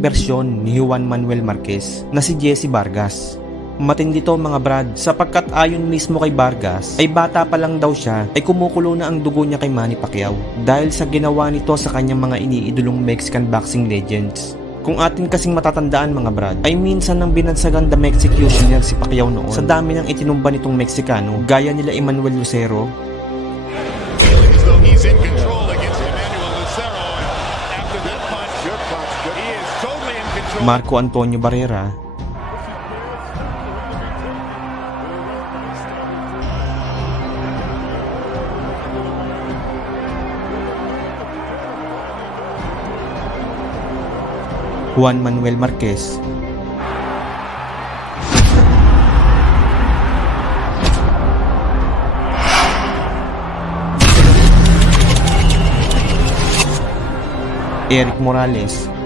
bersyon ni Juan Manuel Marquez na si Jesse Vargas. Matindi to mga brad, sapagkat ayon mismo kay Vargas ay bata pa lang daw siya ay kumukulo na ang dugo niya kay Manny Pacquiao dahil sa ginawa nito sa kanyang mga iniidolong Mexican boxing legends. Kung atin kasing matatandaan mga brad, ay minsan nang binansagan the Mexicutioner si Pacquiao noon sa dami ng itinumba nitong Meksikano gaya nila Emmanuel Lucero, He's in control against Emmanuel Lucero. After that punch, he is totally in control. Marco Antonio Barrera, Juan Manuel Marquez, Eric Morales,